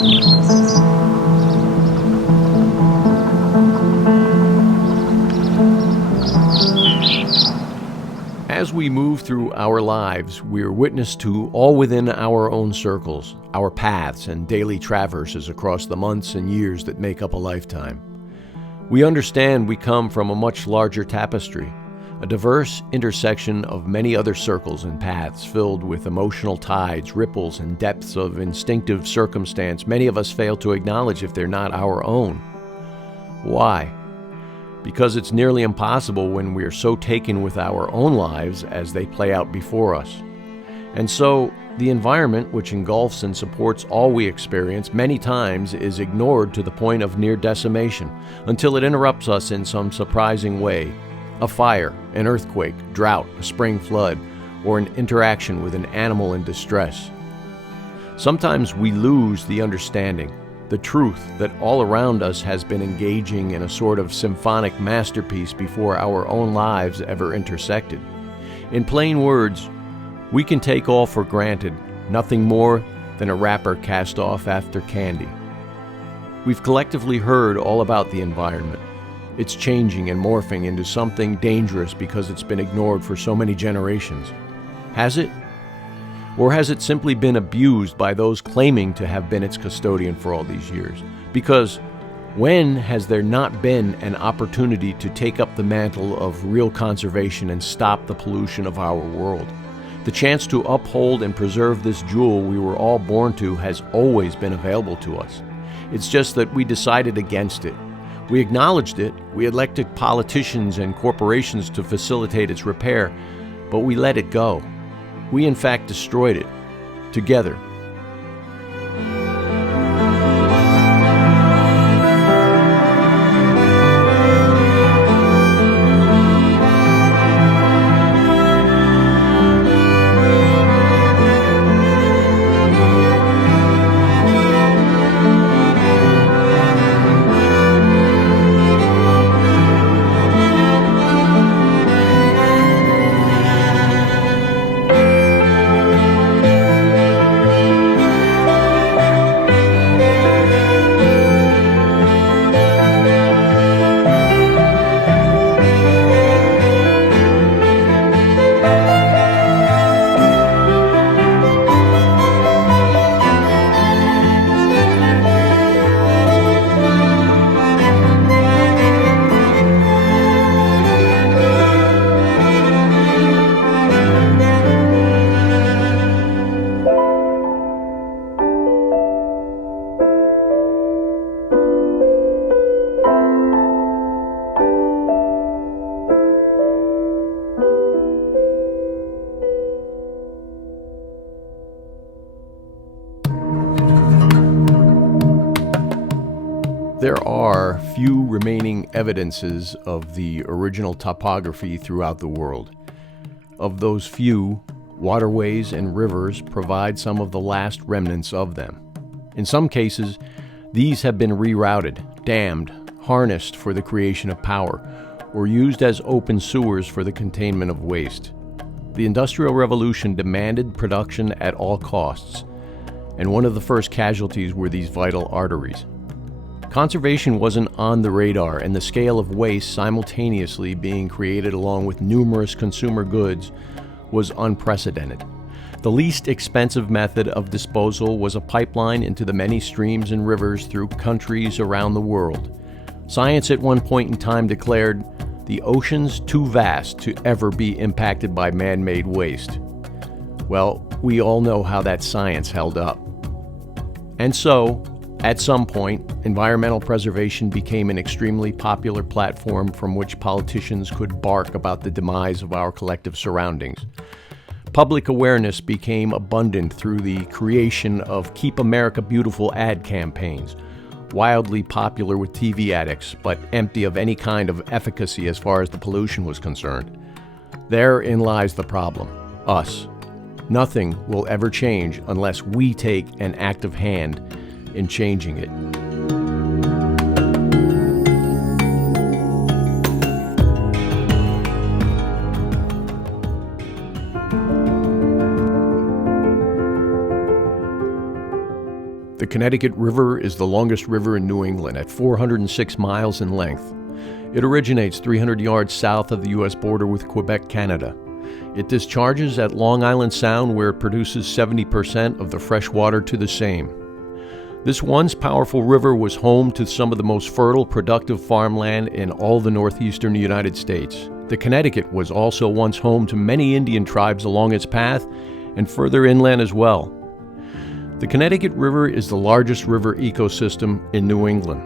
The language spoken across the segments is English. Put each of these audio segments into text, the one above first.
As we move through our lives, we're witness to all within our own circles, our paths and daily traverses across the months and years that make up a lifetime. We understand we come from a much larger tapestry, a diverse intersection of many other circles and paths filled with emotional tides, ripples, and depths of instinctive circumstance many of us fail to acknowledge if they're not our own. Why? Because it's nearly impossible when we're so taken with our own lives as they play out before us. And so, the environment, which engulfs and supports all we experience, many times is ignored to the point of near decimation, until it interrupts us in some surprising way. A fire, an earthquake, drought, a spring flood, or an interaction with an animal in distress. Sometimes we lose the understanding, the truth that all around us has been engaging in a sort of symphonic masterpiece before our own lives ever intersected. In plain words, we can take all for granted, nothing more than a wrapper cast off after candy. We've collectively heard all about the environment. It's changing and morphing into something dangerous because it's been ignored for so many generations. Has it? Or has it simply been abused by those claiming to have been its custodian for all these years? Because when has there not been an opportunity to take up the mantle of real conservation and stop the pollution of our world? The chance to uphold and preserve this jewel we were all born to has always been available to us. It's just that we decided against it. We acknowledged it, we elected politicians and corporations to facilitate its repair, but we let it go. We in fact destroyed it, together. There are few remaining evidences of the original topography throughout the world. Of those few, waterways and rivers provide some of the last remnants of them. In some cases, these have been rerouted, dammed, harnessed for the creation of power, or used as open sewers for the containment of waste. The Industrial Revolution demanded production at all costs, and one of the first casualties were these vital arteries. Conservation wasn't on the radar, and the scale of waste simultaneously being created along with numerous consumer goods was unprecedented. The least expensive method of disposal was a pipeline into the many streams and rivers through countries around the world. Science at one point in time declared the oceans too vast to ever be impacted by man-made waste. Well, we all know how that science held up. And so, at some point, environmental preservation became an extremely popular platform from which politicians could bark about the demise of our collective surroundings. Public awareness became abundant through the creation of Keep America Beautiful ad campaigns, wildly popular with TV addicts, but empty of any kind of efficacy as far as the pollution was concerned. Therein lies the problem, us. Nothing will ever change unless we take an active hand in changing it. The Connecticut River is the longest river in New England at 406 miles in length. It originates 300 yards south of the U.S. border with Quebec, Canada. It discharges at Long Island Sound, where it produces 70% of the fresh water to the same. This once powerful river was home to some of the most fertile, productive farmland in all the northeastern United States. The Connecticut was also once home to many Indian tribes along its path and further inland as well. The Connecticut River is the largest river ecosystem in New England.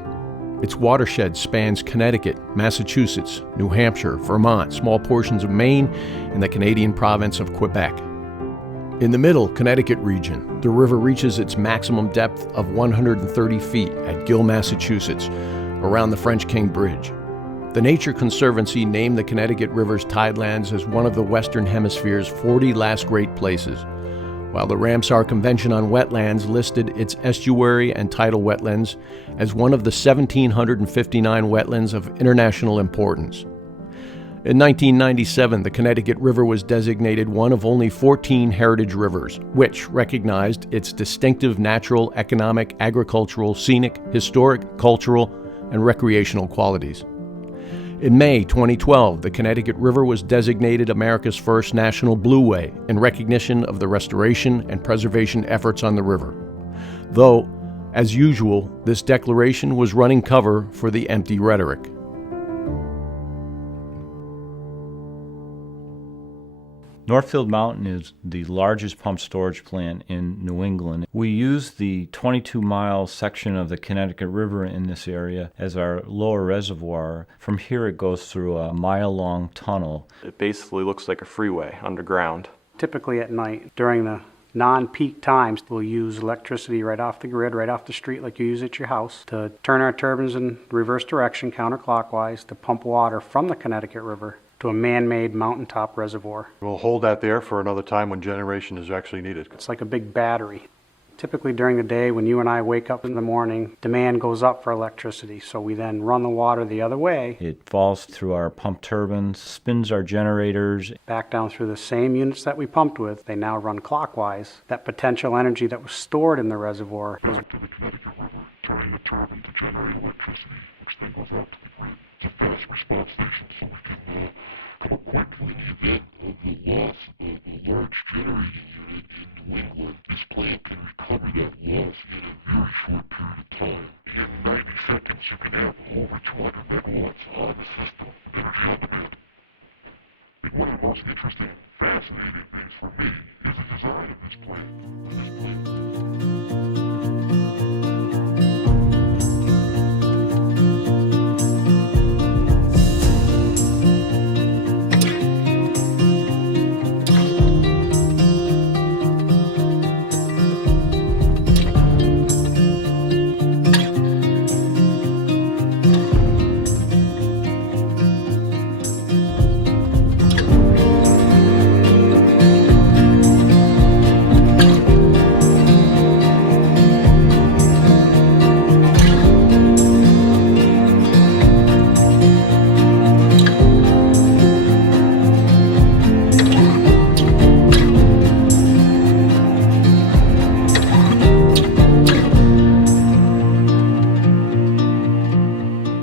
Its watershed spans Connecticut, Massachusetts, New Hampshire, Vermont, small portions of Maine, and the Canadian province of Quebec. In the middle Connecticut region, the river reaches its maximum depth of 130 feet at Gill, Massachusetts, around the French King Bridge. The Nature Conservancy named the Connecticut River's tidelands as one of the Western Hemisphere's 40 last great places, while the Ramsar Convention on Wetlands listed its estuary and tidal wetlands as one of the 1,759 wetlands of international importance. In 1997, the Connecticut River was designated one of only 14 heritage rivers, which recognized its distinctive natural, economic, agricultural, scenic, historic, cultural, and recreational qualities. In May 2012, the Connecticut River was designated America's first national blueway in recognition of the restoration and preservation efforts on the river. Though, as usual, this declaration was running cover for the empty rhetoric. Northfield Mountain is the largest pump storage plant in New England. We use the 22-mile section of the Connecticut River in this area as our lower reservoir. From here it goes through a mile-long tunnel. It basically looks like a freeway underground. Typically at night, during the non-peak times, we'll use electricity right off the grid, right off the street like you use at your house, to turn our turbines in reverse direction, counterclockwise, to pump water from the Connecticut River to a man-made mountaintop reservoir. We'll hold that there for another time when generation is actually needed. It's like a big battery. Typically during the day when you and I wake up in the morning, demand goes up for electricity, so we then run the water the other way. It falls through our pump turbines, spins our generators. Back down through the same units that we pumped with. They now run clockwise. That potential energy that was stored in the reservoir goes turning the turbine to generate electricity, which then goes out to the grid to fast response stations, so we can come quick in the event of the loss of a large generating unit in New England. This plant can recover that loss in a very short period of time. In 90 seconds, you can have over 200 megawatts on the system, energy on demand. And one of the most interesting, fascinating things for me is the design of this plant.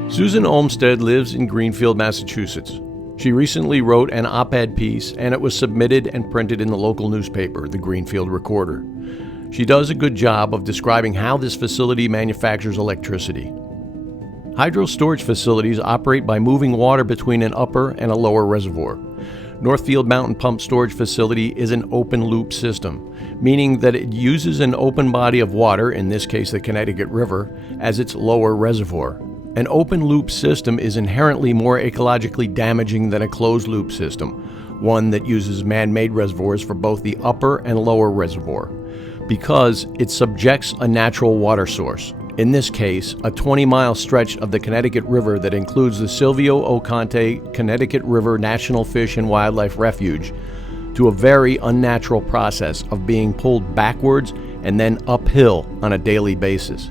Susan Olmsted lives in Greenfield, Massachusetts. She recently wrote an op-ed piece, and it was submitted and printed in the local newspaper, the Greenfield Recorder. She does a good job of describing how this facility manufactures electricity. Hydro storage facilities operate by moving water between an upper and a lower reservoir. Northfield Mountain Pump Storage Facility is an open-loop system, meaning that it uses an open body of water, in this case the Connecticut River, as its lower reservoir. An open-loop system is inherently more ecologically damaging than a closed-loop system, one that uses man-made reservoirs for both the upper and lower reservoir, because it subjects a natural water source, in this case, a 20-mile stretch of the Connecticut River that includes the Silvio Oconte Connecticut River National Fish and Wildlife Refuge, to a very unnatural process of being pulled backwards and then uphill on a daily basis.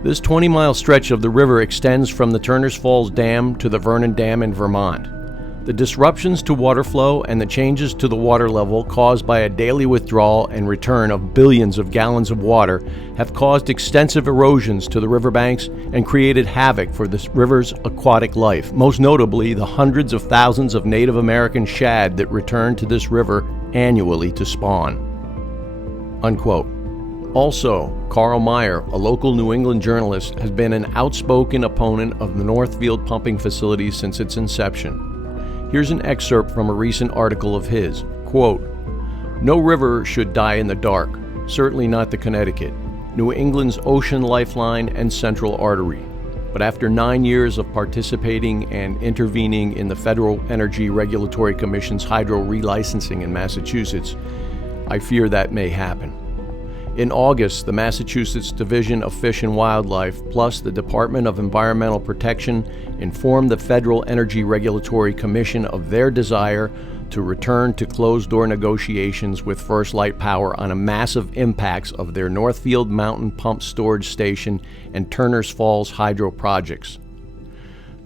This 20-mile stretch of the river extends from the Turners Falls Dam to the Vernon Dam in Vermont. The disruptions to water flow and the changes to the water level caused by a daily withdrawal and return of billions of gallons of water have caused extensive erosions to the riverbanks and created havoc for this river's aquatic life, most notably the hundreds of thousands of Native American shad that return to this river annually to spawn." Unquote. Also, Carl Meyer, a local New England journalist, has been an outspoken opponent of the Northfield pumping facility since its inception. Here's an excerpt from a recent article of his. Quote, "No river should die in the dark, certainly not the Connecticut, New England's ocean lifeline and central artery. But after 9 years of participating and intervening in the Federal Energy Regulatory Commission's hydro relicensing in Massachusetts, I fear that may happen. In August, the Massachusetts Division of Fish and Wildlife plus the Department of Environmental Protection informed the Federal Energy Regulatory Commission of their desire to return to closed-door negotiations with First Light Power on a massive impacts of their Northfield Mountain Pump Storage Station and Turner's Falls hydro projects.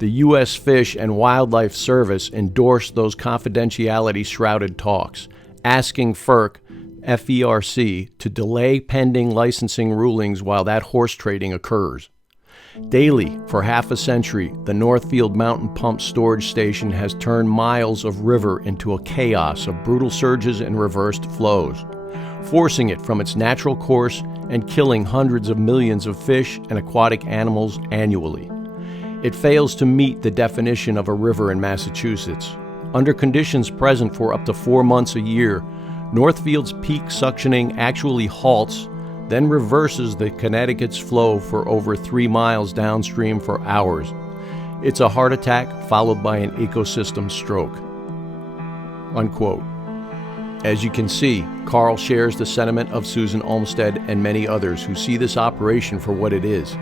The U.S. Fish and Wildlife Service endorsed those confidentiality-shrouded talks, asking FERC to delay pending licensing rulings while that horse trading occurs. Daily, for half a century, the Northfield Mountain Pump Storage Station has turned miles of river into a chaos of brutal surges and reversed flows, forcing it from its natural course and killing hundreds of millions of fish and aquatic animals annually. It fails to meet the definition of a river in Massachusetts. Under conditions present for up to 4 months a year, Northfield's peak suctioning actually halts, then reverses the Connecticut's flow for over 3 miles downstream for hours. It's a heart attack followed by an ecosystem stroke." Unquote. As you can see, Carl shares the sentiment of Susan Olmsted and many others who see this operation for what it is.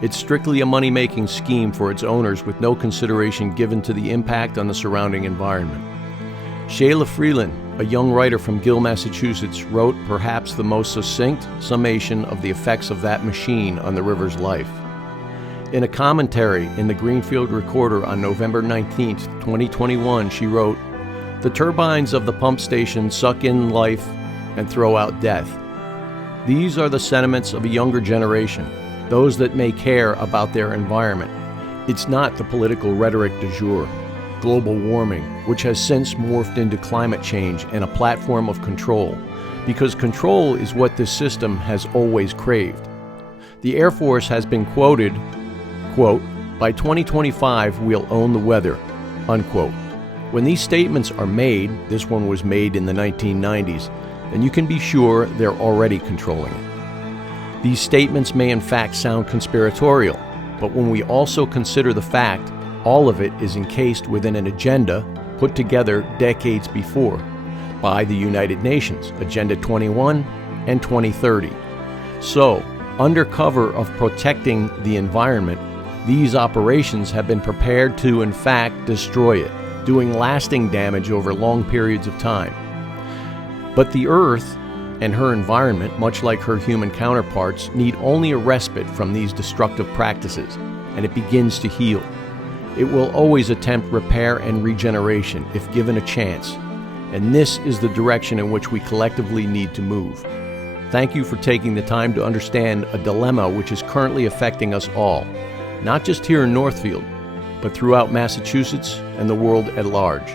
It's strictly a money-making scheme for its owners with no consideration given to the impact on the surrounding environment. Shayla Freeland, a young writer from Gill, Massachusetts, wrote perhaps the most succinct summation of the effects of that machine on the river's life. In a commentary in the Greenfield Recorder on November 19, 2021, she wrote, "The turbines of the pump station suck in life and throw out death. These are the sentiments of a younger generation, those that may care about their environment. It's not the political rhetoric du jour. Global warming, which has since morphed into climate change and a platform of control, because control is what this system has always craved. The Air Force has been quoted, quote, 'By 2025, we'll own the weather,' unquote. When these statements are made, this one was made in the 1990s, then you can be sure they're already controlling it. These statements may in fact sound conspiratorial, but when we also consider the fact all of it is encased within an agenda put together decades before by the United Nations, Agenda 21 and 2030. So, under cover of protecting the environment, these operations have been prepared to in fact destroy it, doing lasting damage over long periods of time. But the Earth and her environment, much like her human counterparts, need only a respite from these destructive practices, and it begins to heal. It will always attempt repair and regeneration if given a chance, and this is the direction in which we collectively need to move. Thank you for taking the time to understand a dilemma which is currently affecting us all, not just here in Northfield, but throughout Massachusetts and the world at large.